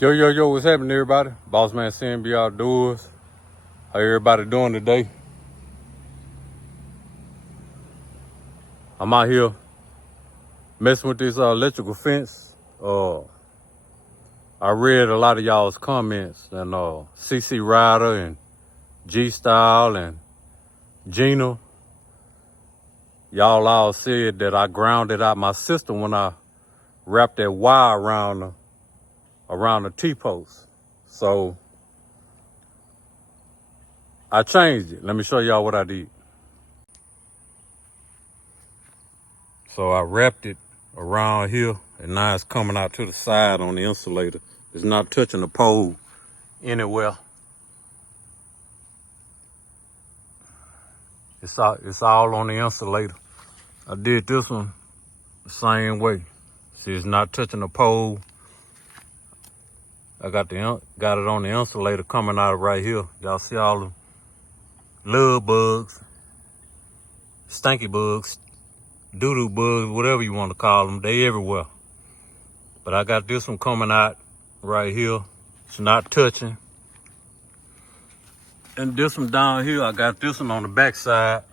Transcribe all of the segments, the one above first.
Yo, what's happening, everybody? Boss Man CNB Outdoors. How everybody doing today? I'm out here messing with this electrical fence. I read a lot of y'all's comments, and CC Ryder and G Style and Gina. Y'all all said that I grounded out my system when I wrapped that wire around the T-post. So I changed it. Let me show y'all what I did. So I wrapped it around here, and now it's coming out to the side on the insulator. It's not touching the pole anywhere. It's all on the insulator. I did this one the same way. See, it's not touching the pole. I got it on the insulator coming out right here. Y'all see all the love bugs, stinky bugs, doo-doo bugs, whatever you want to call them. They everywhere. But I got this one coming out right here. It's not touching. And this one down here, I got this one on the back side.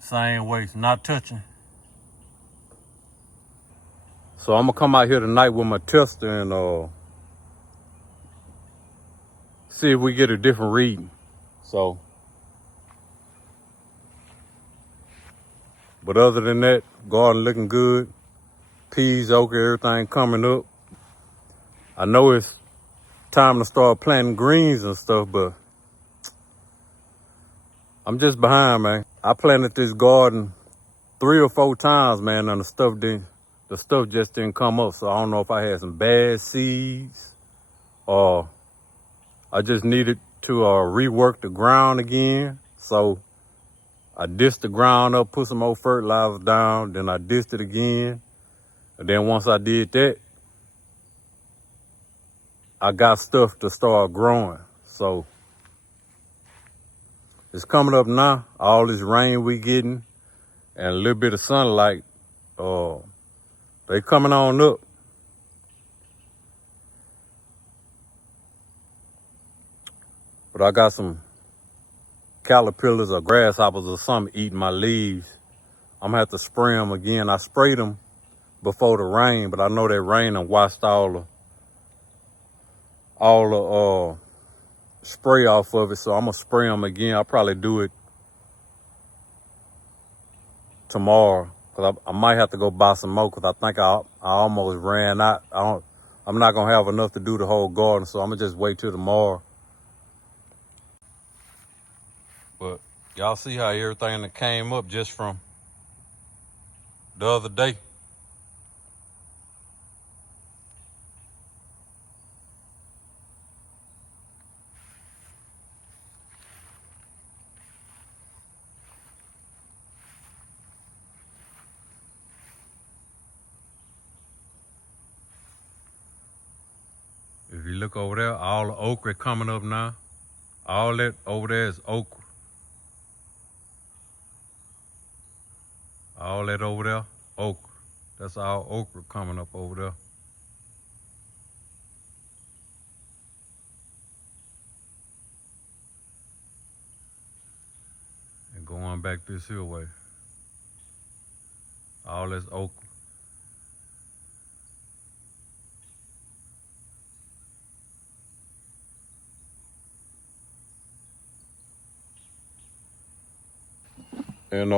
Same way, it's not touching. So I'm gonna come out here tonight with my tester and see if we get a different reading. So, but other than that, garden looking good. Peas, okra, everything coming up. I know it's time to start planting greens and stuff, but I'm just behind, man. I planted this garden 3 or 4 times, man, and the stuff just didn't come up. So I don't know if I had some bad seeds or I just needed to rework the ground again. So I dished the ground up, put some more fertilizer down, then I dished it again. And then once I did that, I got stuff to start growing. So it's coming up now. All this rain we getting and a little bit of sunlight, they coming on up. But I got some caterpillars or grasshoppers or something eating my leaves. I'm gonna have to spray them again. I sprayed them before the rain, but I know that rain done washed all the spray off of it. So I'm gonna spray them again. I'll probably do it tomorrow, cause I might have to go buy some more, cause I think I almost ran out. I'm not gonna have enough to do the whole garden, so I'm gonna just wait till tomorrow. But y'all see how everything that came up just from the other day. If you look over there, all the okra coming up now. All that over there is okra. All that over there, okra. That's all okra coming up over there. And going back this hill way. All that's okra. And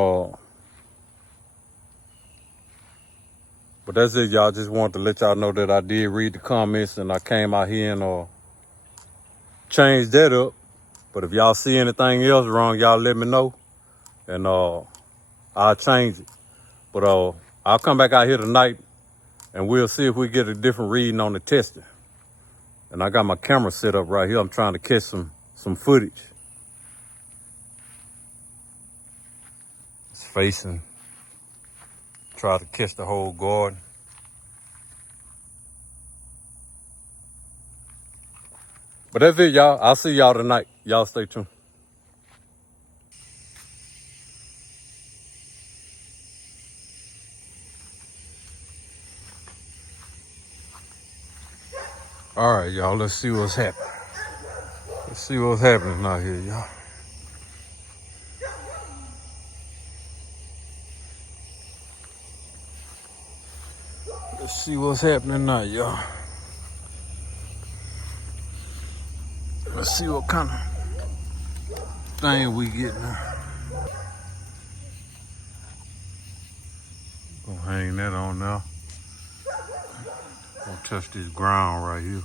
but that's it, y'all. Just wanted to let y'all know that I did read the comments and I came out here and changed that up. But if y'all see anything else wrong, y'all let me know. And I'll change it. But I'll come back out here tonight and we'll see if we get a different reading on the testing. And I got my camera set up right here. I'm trying to catch some footage. It's facing. Try to catch the whole garden. But that's it, y'all. I'll see y'all tonight. Y'all stay tuned. All right, y'all, let's see what's happening. Let's see what's happening out here, y'all. Let's see what's happening now, y'all. Let's see what kind of thing we get now. Gonna hang that on now. Gonna touch this ground right here.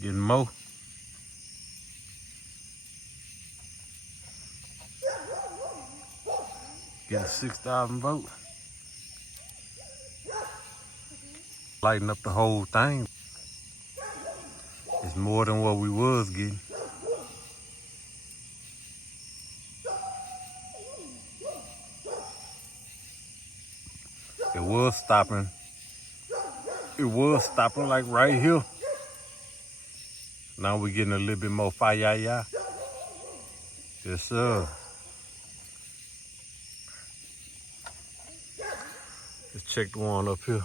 Getting more. Getting 6,000 votes. Lighten up the whole thing. It's more than what we was getting. It was stopping. It was stopping like right here. Now we're getting a little bit more fire, yeah. Yes, sir. Let's check the one up here.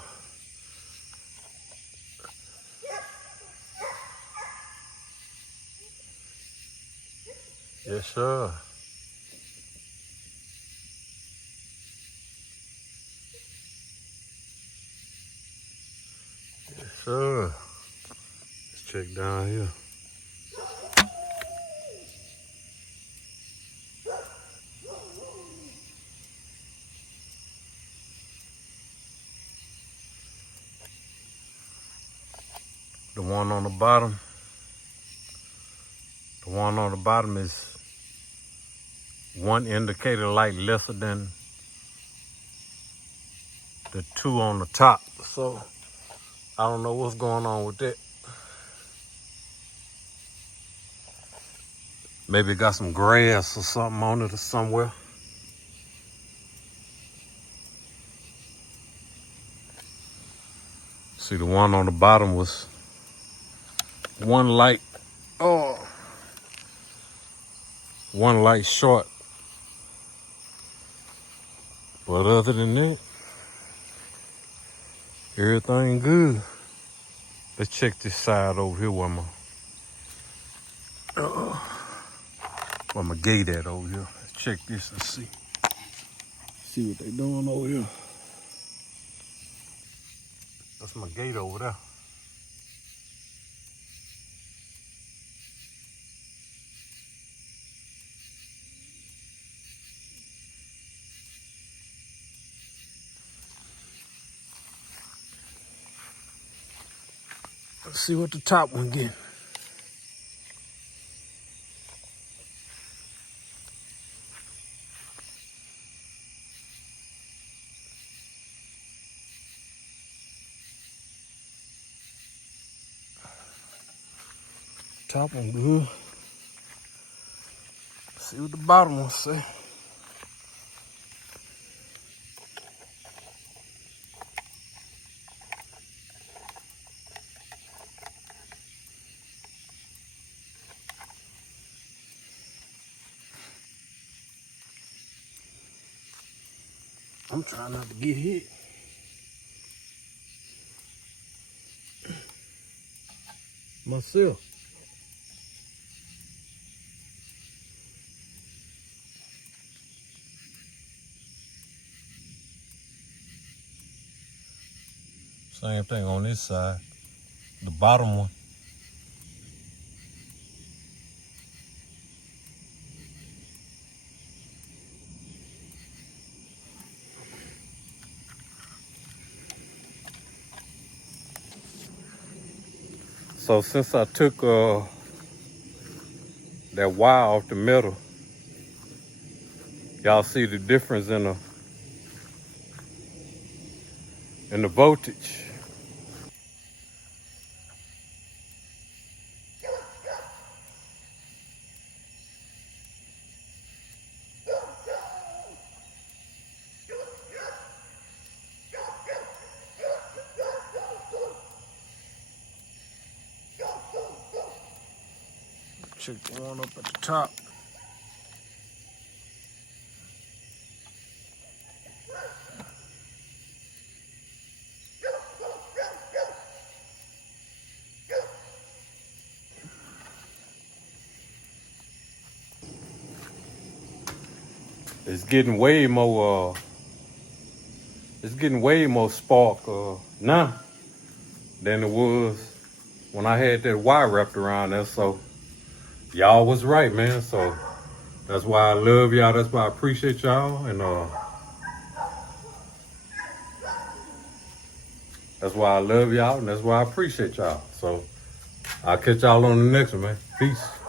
Yes, sir. Yes, sir. Let's check down here. The one on the bottom. The one on the bottom is one indicator light lesser than the two on the top. So I don't know what's going on with that. Maybe it got some grass or something on it or somewhere. See, the one on the bottom was one light. Oh, one light short. But other than that, everything good. Let's check this side over here where my gate at over here. Let's check this and see. See what they doing over here. That's my gate over there. Let's see what the top one get. Top one good. See what the bottom one say. I'm trying not to get hit. Myself. Same thing on this side. The bottom one. So since I took that wire off the middle, y'all see the difference in the voltage. Check the one up at the top. It's getting way more spark now than it was when I had that wire wrapped around there. So y'all was right, man. So that's why I love y'all. That's why I appreciate y'all. And that's why I love y'all. And that's why I appreciate y'all. So I'll catch y'all on the next one, man. Peace.